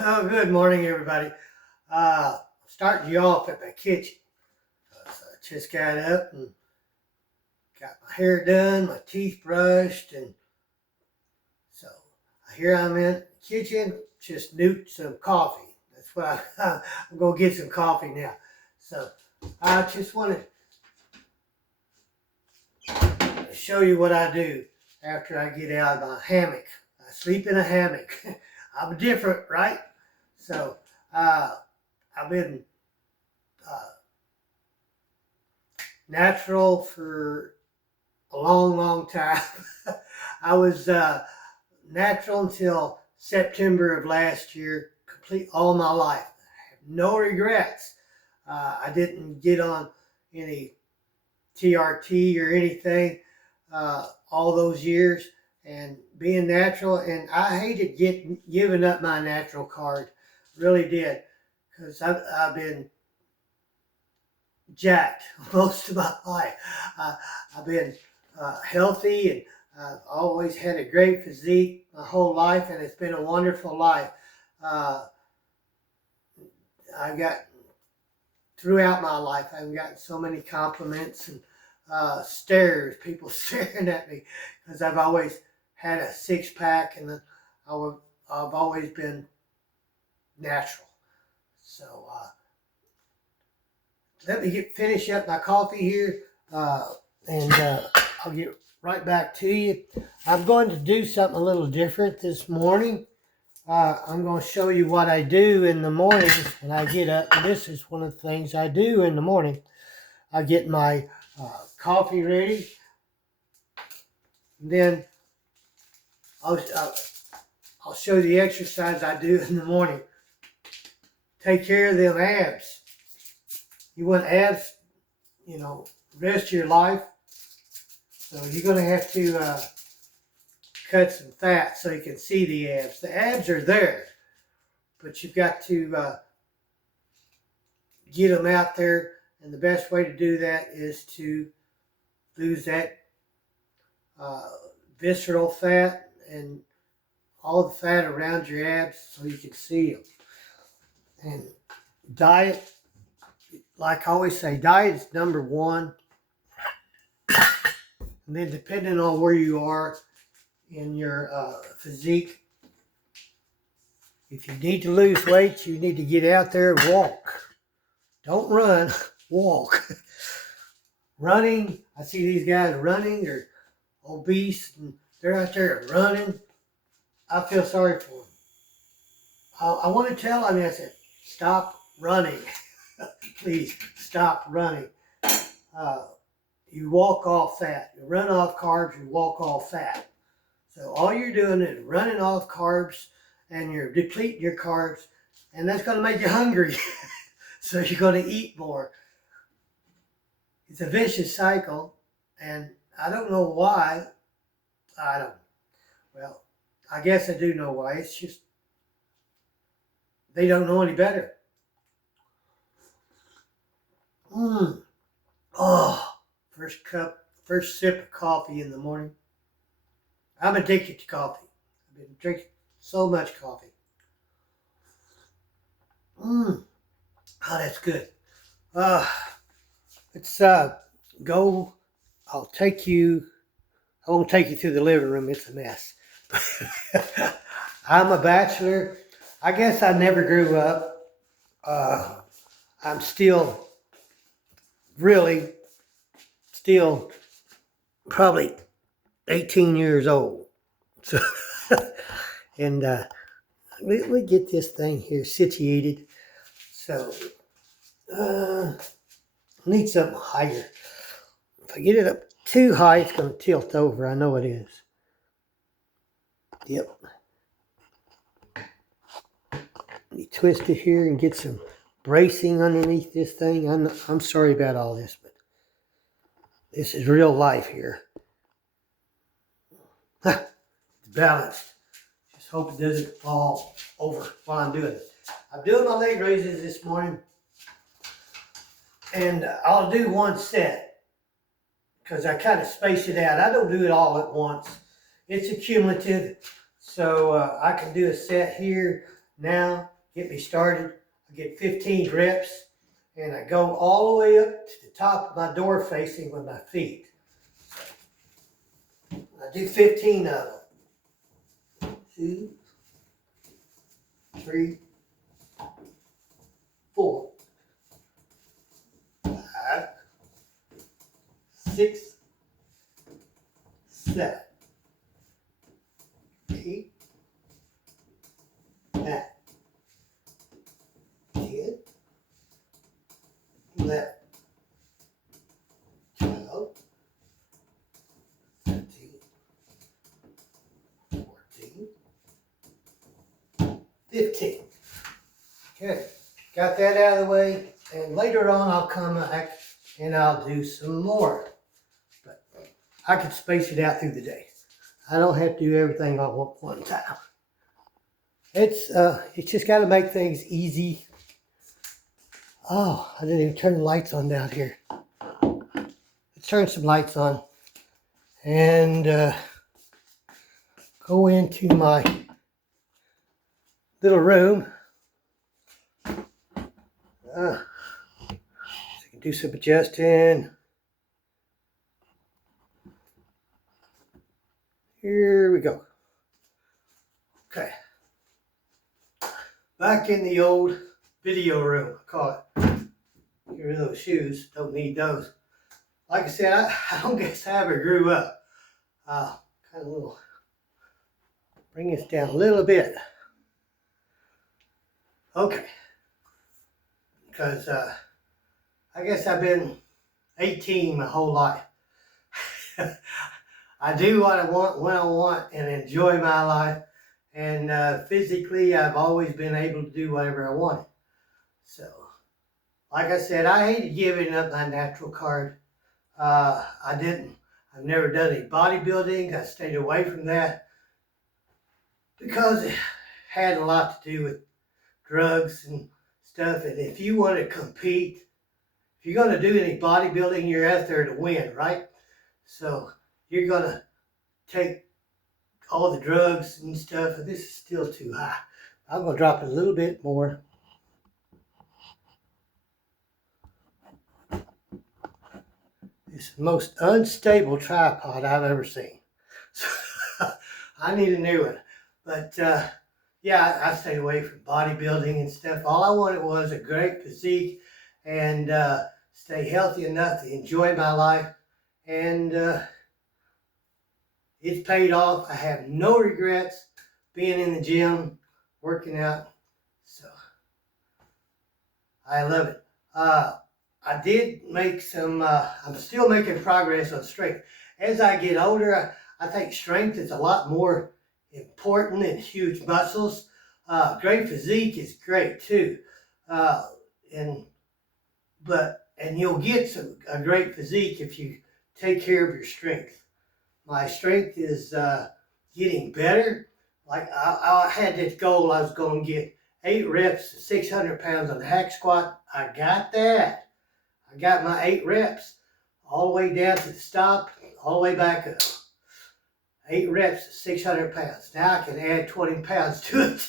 Oh, good morning, everybody. Starting you off at my kitchen. So I just got up and got my hair done, my teeth brushed, and so here I'm in the kitchen, just nuked some coffee. That's what I'm going to get some coffee now. So I just wanted to show you what I do after I get out of my hammock. I sleep in a hammock. I'm different, right? So I've been uh, natural for a long, long time. I was natural until September of last year, complete all my life. I have no regrets. I didn't get on any TRT or anything all those years, and being natural. And I hated giving up my natural card, really did, because I've been jacked most of my life. I've been healthy, and I've always had a great physique my whole life, and it's been a wonderful life. Uh, I got throughout my life, I've gotten so many compliments and stares, people staring at me because I've always had a six pack, and I've always been natural. So let me finish up my coffee here, and I'll get right back to you. I'm going to do something a little different this morning. I'm going to show you what I do in the morning when I get up. And this is one of the things I do in the morning. I get my coffee ready. Then I'll show you the exercise I do in the morning. Take care of them abs. You want abs, rest of your life. So you're going to have to cut some fat so you can see the abs. The abs are there, but you've got to get them out there. And the best way to do that is to lose that visceral fat and all the fat around your abs so you can see them. And diet, like I always say, diet is number one. And then depending on where you are in your physique, if you need to lose weight, you need to get out there and walk. Don't run, walk. Running, I see these guys running, they're obese, and they're out there running. I feel sorry for them. I want to tell them, I said, stop running. Please, stop running. You walk off fat. You run off carbs, you walk off fat. So all you're doing is running off carbs, and you're depleting your carbs, and that's going to make you hungry. So you're going to eat more. It's a vicious cycle, and I don't know why. Well, I guess I do know why. It's just they don't know any better. Oh, first sip of coffee in the morning. I'm addicted to coffee. I've been drinking so much coffee. Oh, that's good. Let's go. I won't take you through the living room. It's a mess. I'm a bachelor. I guess I never grew up. I'm still probably 18 years old. So, and we get this thing here situated. So, I need something higher. If I get it up too high, it's going to tilt over. I know it is. Yep. You twist it here and get some bracing underneath this thing. I'm sorry about all this, but this is real life here. It's balanced. Just hope it doesn't fall over while I'm doing it. I'm doing my leg raises this morning, and I'll do one set because I kind of space it out. I don't do it all at once. It's accumulative, so I can do a set here, Now, get me started. I get 15 reps, and I go all the way up to the top of my door facing with my feet. I do 15 of them. 2, 3, 4, 5, 6, 7, 8, 9, 10, 11, 12, 13, 14, 15. Okay, got that out of the way, and later on I'll come back and I'll do some more. But I can space it out through the day. I don't have to do everything all at one time. It's just got to make things easy. Oh, I didn't even turn the lights on down here. Let's turn some lights on and go into my little room. So I can do some adjusting. Here we go. Okay. Back in the old video room, I call it. Get rid of those shoes. Don't need those. Like I said, I don't guess I ever grew up. Kind of a little. Bring this down a little bit. Okay. Because I guess I've been 18 my whole life. I do what I want when I want and enjoy my life. And physically, I've always been able to do whatever I wanted. So, like I said, I hated giving up my natural card. I've never done any bodybuilding. I stayed away from that because it had a lot to do with drugs and stuff. And if you want to compete, if you're going to do any bodybuilding, you're out there to win, right? So you're going to take all the drugs and stuff, and this is still too high. I'm going to drop it a little bit more. It's the most unstable tripod I've ever seen. So I need a new one. But yeah, I stayed away from bodybuilding and stuff. All I wanted was a great physique and stay healthy enough to enjoy my life. And it's paid off. I have no regrets being in the gym, working out. So I love it. I did make some, I'm still making progress on strength. As I get older, I think strength is a lot more important than huge muscles. Great physique is great too. And you'll get a great physique if you take care of your strength. My strength is getting better. Like I had this goal, I was going to get 8 reps, 600 pounds on the hack squat. I got that. I got my 8 reps all the way down to the stop, all the way back up. 8 reps, 600 pounds. Now I can add 20 pounds to it.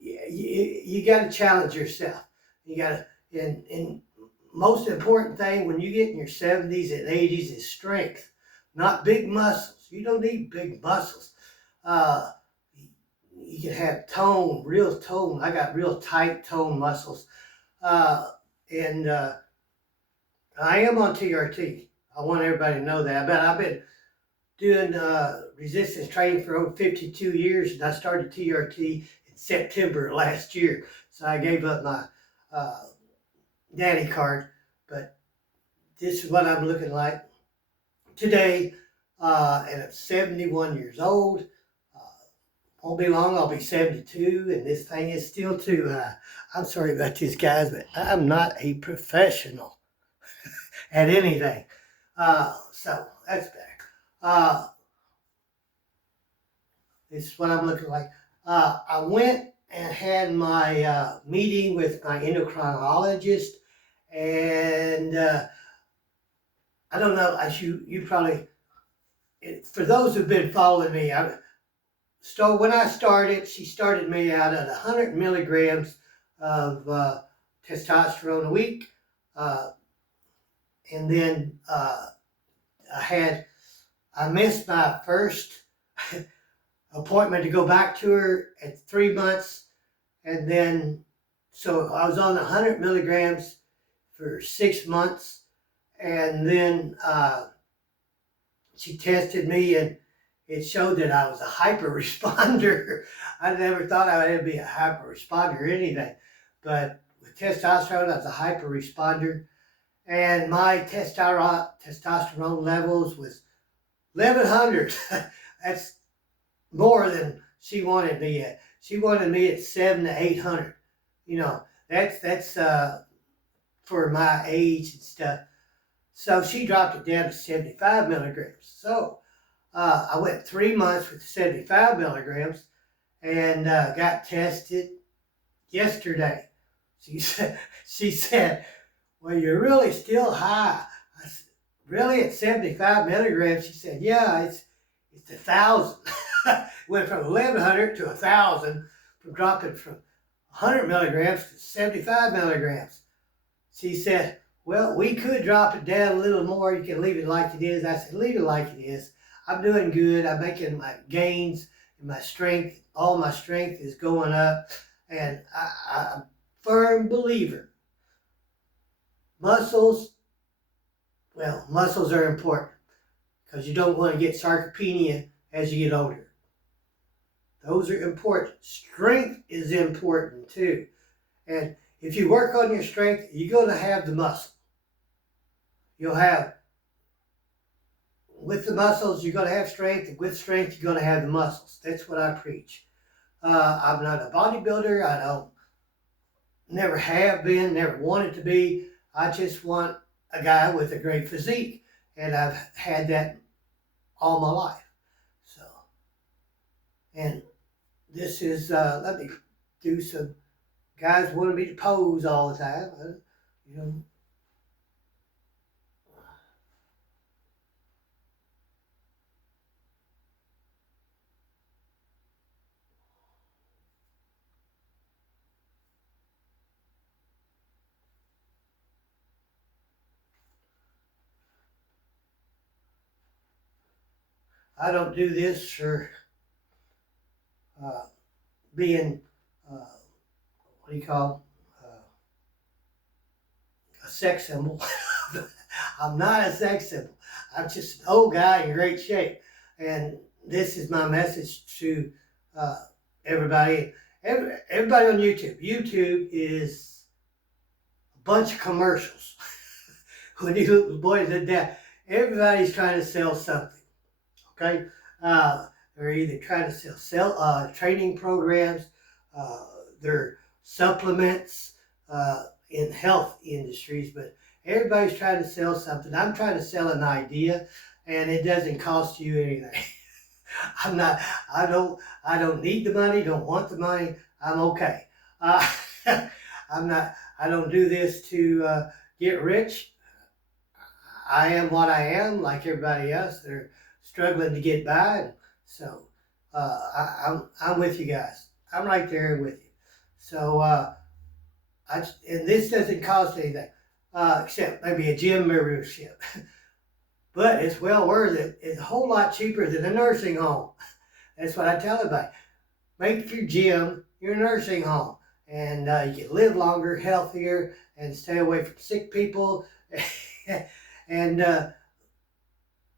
You got to challenge yourself. You got to, and most important thing when you get in your 70s and 80s is strength, not big muscles. You don't need big muscles. You can have tone, real tone. I got real tight tone muscles. And I am on TRT. I want everybody to know that. But I've been doing resistance training for over 52 years, and I started TRT in September last year. So I gave up my daddy card, but this is what I'm looking like today, and I'm 71 years old. Won't be long, I'll be 72, and this thing is still too high. I'm sorry about this, guys, but I'm not a professional at anything. So that's better. This is what I'm looking like. I went and had my meeting with my endocrinologist, and I don't know, as you probably, for those who've been following me, So when I started, she started me out at 100 milligrams of testosterone a week. Uh, and then I missed my first appointment to go back to her at 3 months. And then, so I was on 100 milligrams for 6 months. And then she tested me and it showed that I was a hyper responder. I never thought I would be a hyper responder or anything. But with testosterone, I was a hyper responder. And my testosterone levels was 1100. That's more than she wanted me at. She wanted me at 700 to 800. You know, that's for my age and stuff. So she dropped it down to 75 milligrams. So I went 3 months with 75 milligrams and got tested yesterday. She said, well, you're really still high. I said, really, at 75 milligrams? She said, yeah, it's 1,000. Went from 1,100 to 1,000, from dropping from 100 milligrams to 75 milligrams. She said, well, we could drop it down a little more. You can leave it like it is. I said, leave it like it is. I'm doing good. I'm making my gains in my strength. All my strength is going up. And I'm a firm believer. Muscles are important because you don't want to get sarcopenia as you get older. Those are important. Strength is important too. And if you work on your strength, you're going to have the muscle. You'll have, with the muscles, you're going to have strength. And with strength, you're going to have the muscles. That's what I preach. I'm not a bodybuilder. I don't, never have been, never wanted to be. I just want a guy with a great physique. And I've had that all my life. So, and this is, let me do some, guys wanted me to pose all the time. You know, I don't do this for being, what do you call, a sex symbol. I'm not a sex symbol. I'm just an old guy in great shape. And this is my message to everybody. Everybody on YouTube. YouTube is a bunch of commercials. When you boil it down, everybody's trying to sell something. Okay? They're either trying to sell training programs, they're supplements in health industries, but everybody's trying to sell something. I'm trying to sell an idea, and it doesn't cost you anything. I don't need the money, don't want the money. I'm okay. I don't do this to get rich. I am what I am, like everybody else. They're struggling to get by. So I'm with you guys. I'm right there with you. So and this doesn't cost anything except maybe a gym membership, but it's well worth it. It's a whole lot cheaper than a nursing home. That's what I tell everybody. Make your gym your nursing home, and you can live longer, healthier, and stay away from sick people. And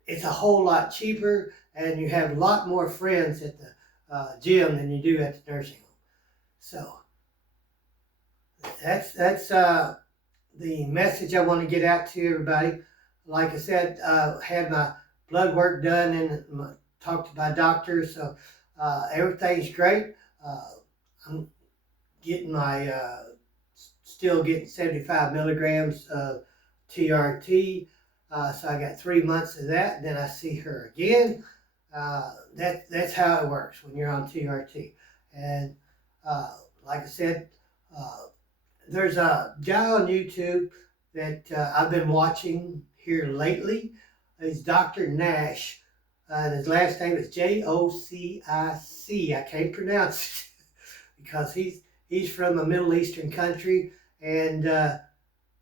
it's a whole lot cheaper, and you have a lot more friends at the gym than you do at the nursing home. So that's the message I want to get out to everybody. Like I said, had my blood work done and talked to my doctor, so everything's great. I'm getting my still getting 75 milligrams of TRT. So I got 3 months of that. Then I see her again. That's how it works when you're on TRT. And like I said, there's a guy on YouTube that I've been watching here lately. He's Dr. Nash. And his last name is Jocic. I can't pronounce it because he's from a Middle Eastern country. And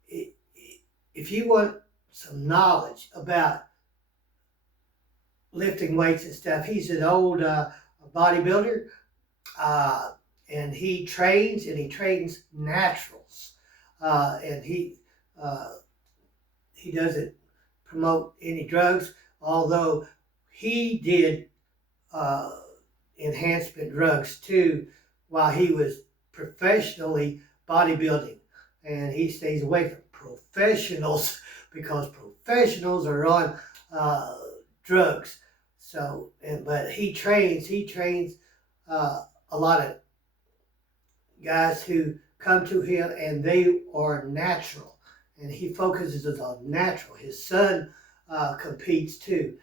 if you want some knowledge about lifting weights and stuff, he's an old bodybuilder, and he trains naturals, and he doesn't promote any drugs, although he did uh, enhancement drugs too while he was professionally bodybuilding, and he stays away from professionals because professionals are on drugs. So, but he trains a lot of guys who come to him and they are natural, and he focuses on natural. His son competes too,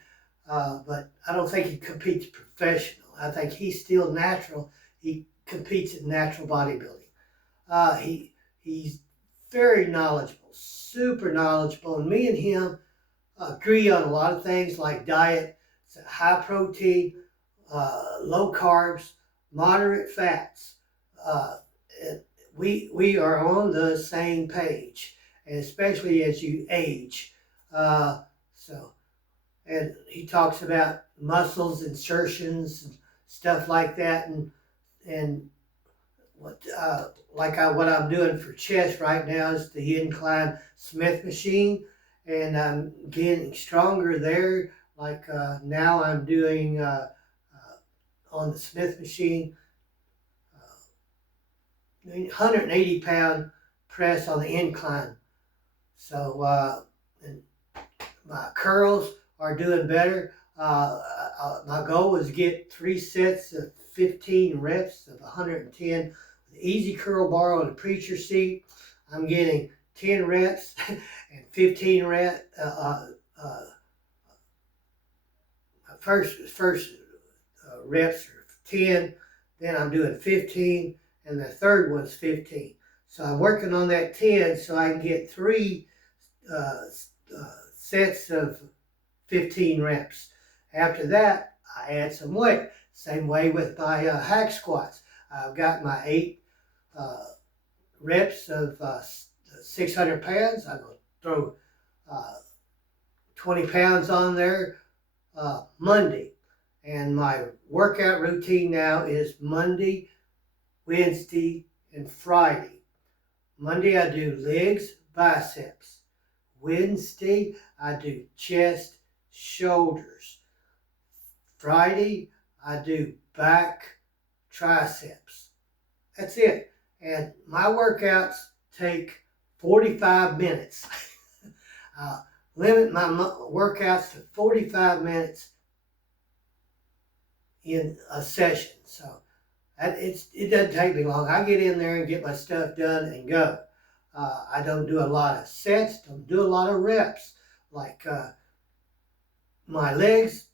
but I don't think he competes professional. I think he's still natural. He competes in natural bodybuilding. He's very knowledgeable, super knowledgeable, and me and him agree on a lot of things like diet, high protein, low carbs, moderate fats. And we are on the same page, and especially as you age. So, and he talks about muscles insertions and stuff like that, and what what I'm doing for chest right now is the incline Smith machine, and I'm getting stronger there. Like now I'm doing on the Smith machine 180-pound press on the incline. So and my curls are doing better. My goal was to get 3 sets of 15 reps of 110 with easy curl bar on the preacher seat. I'm getting 10 reps and 15 reps. First reps are 10, then I'm doing 15, and the third one's 15. So I'm working on that 10 so I can get 3 sets of 15 reps. After that, I add some weight. Same way with my hack squats. I've got my 8 reps of 600 pounds. I'm going to throw 20 pounds on there Monday. And my workout routine now is Monday, Wednesday, and Friday. Monday I do legs, biceps. Wednesday I do chest, shoulders. Friday I do back, triceps. That's it. And my workouts take 45 minutes. Limit my workouts to 45 minutes in a session. So it doesn't take me long. I get in there and get my stuff done and go. I don't do a lot of sets, don't do a lot of reps. Like my legs,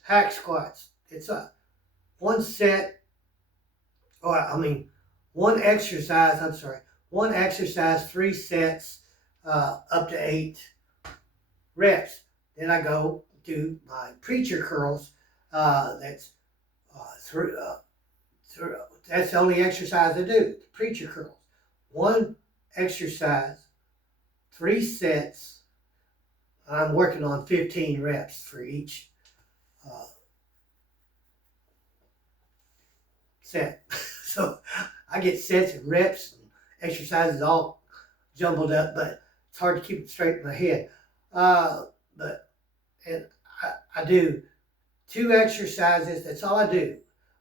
hack squats. It's one set, or one exercise, one exercise, 3 sets, up to 8 reps. Then I go do my preacher curls. That's that's the only exercise I do, preacher curls. One exercise, 3 sets. I'm working on 15 reps for each set. So I get sets and reps and exercises all jumbled up, but it's hard to keep it straight in my head. I do 2 exercises. That's all I do.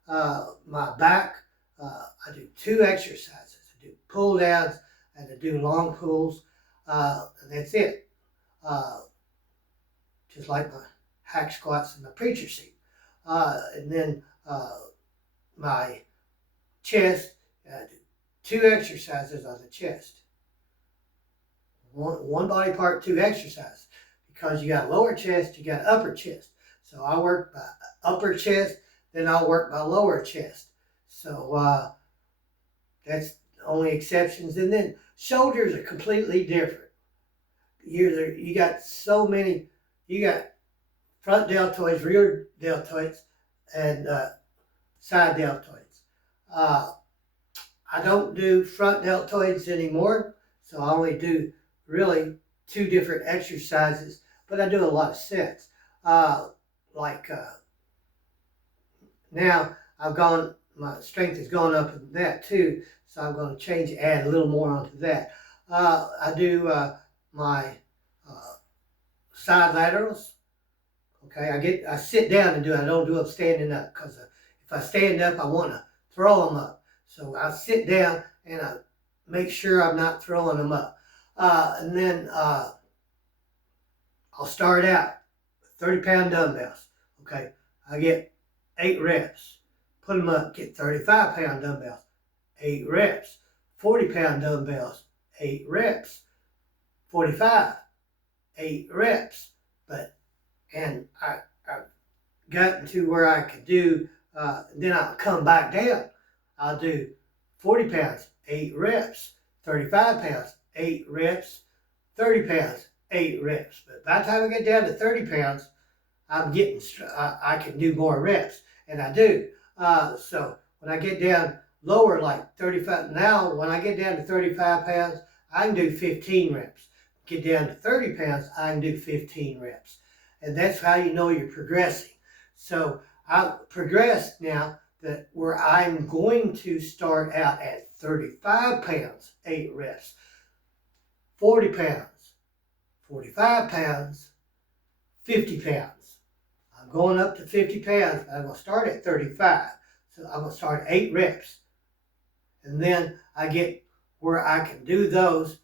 My back, I do 2 exercises. I do pull downs and I do long pulls. And that's it. Just like my hack squats and my preacher seat. And then my chest, I do 2 exercises on the chest. One body part, 2 exercises. Because you got lower chest, you got upper chest. So I work my upper chest, then I'll work my lower chest. So that's the only exceptions. And then shoulders are completely different. You got so many, you got front deltoids, rear deltoids, and side deltoids. I don't do front deltoids anymore, so I only do really 2 different exercises, but I do a lot of sets. Like now my strength has gone up in that too, so I'm going to add a little more onto that. I do my side laterals. Okay, I sit down and do it. I don't do them standing up, because if I stand up, I want to throw them up. So I sit down and I make sure I'm not throwing them up. And then I'll start out with 30-pound dumbbells. Okay, I get 8 reps. Put them up, get 35-pound dumbbells, 8 reps. 40-pound dumbbells, 8 reps. 45, 8 reps. And I've gotten to where I could do, then I'll come back down. I'll do 40 pounds, 8 reps, 35 pounds, 8 reps, 30 pounds, 8 reps. But by the time I get down to 30 pounds, I can do more reps, and I do. So when I get down lower, like 35, now when I get down to 35 pounds, I can do 15 reps. Get down to 30 pounds, I can do 15 reps. And that's how you know you're progressing. So I progressed now that where I'm going to start out at 35 pounds, 8 reps, 40 pounds, 45 pounds, 50 pounds. I'm going up to 50 pounds. I'm going to start at 35. So I'm going to start at 8 reps. And then I get where I can do those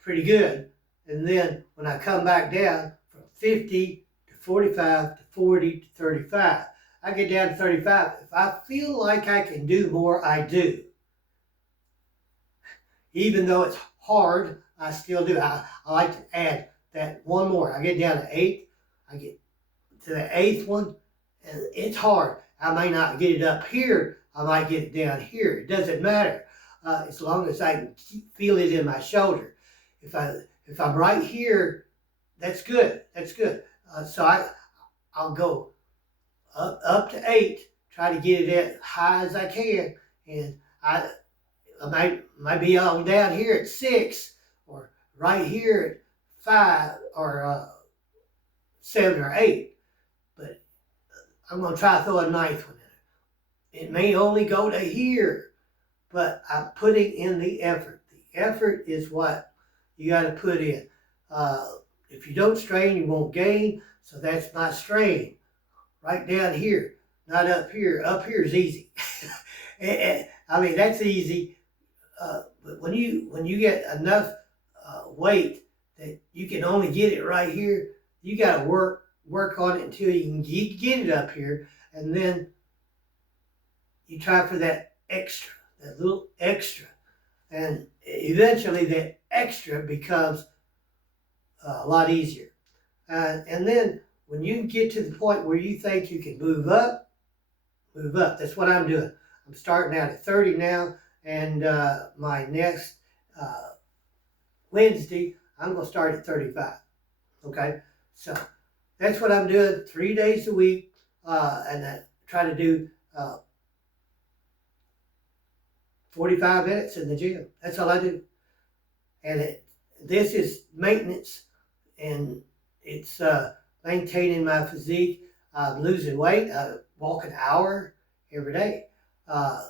pretty good. And then when I come back down from 50 to 45 to 40 to 35, I get down to 35. If I feel like I can do more, I do. Even though it's hard, I still do. I like to add that one more. I get down to 8. I get to the 8th one, and it's hard. I may not get it up here. I might get it down here. It doesn't matter, as long as I can feel it in my shoulder. If I'm right here, that's good. That's good. So I'll go up to 8, try to get it as high as I can, and I might be on down here at 6, or right here at 5, or 7 or 8. But I'm going to try to throw a 9th one in it. It may only go to here, but I'm putting in the effort. The effort is what you got to put in. If you don't strain, you won't gain. So that's my strain. Right down here, not up here. Up here is easy. I mean, that's easy. But when you get enough weight that you can only get it right here, you got to work on it until you can get it up here, and then you try for that little extra, and eventually that extra becomes a lot easier. And then when you get to the point where you think you can move up. That's what I'm doing. I'm starting out at 30 now, and my next Wednesday, I'm going to start at 35. Okay? So that's what I'm doing 3 days a week, and I try to do 45 minutes in the gym. That's all I do. And this is maintenance, and it's maintaining my physique. I'm losing weight. I walk an hour every day. I'm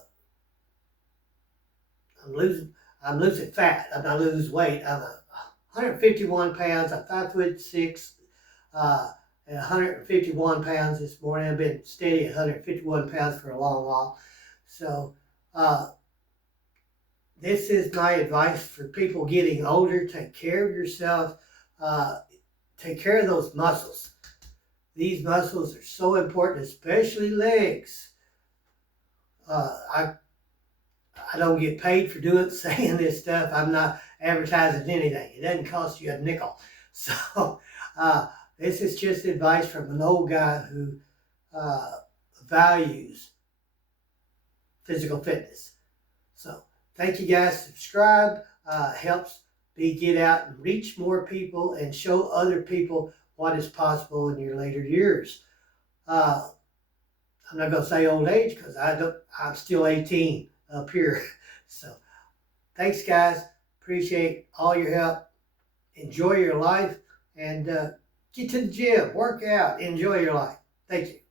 losing fat. I'm not losing weight. I'm 151 pounds. I'm 5'6", and 151 pounds this morning. I've been steady at 151 pounds for a long while. So this is my advice for people getting older. Take care of yourself. Take care of those muscles. These muscles are so important, especially legs. I don't get paid for saying this stuff. I'm not advertising anything. It doesn't cost you a nickel. So this is just advice from an old guy who values physical fitness. So thank you guys. Subscribe. Helps me get out and reach more people and show other people what is possible in your later years. I'm not going to say old age because I'm still 18 up here. So thanks, guys. Appreciate all your help. Enjoy your life and get to the gym, work out, enjoy your life. Thank you.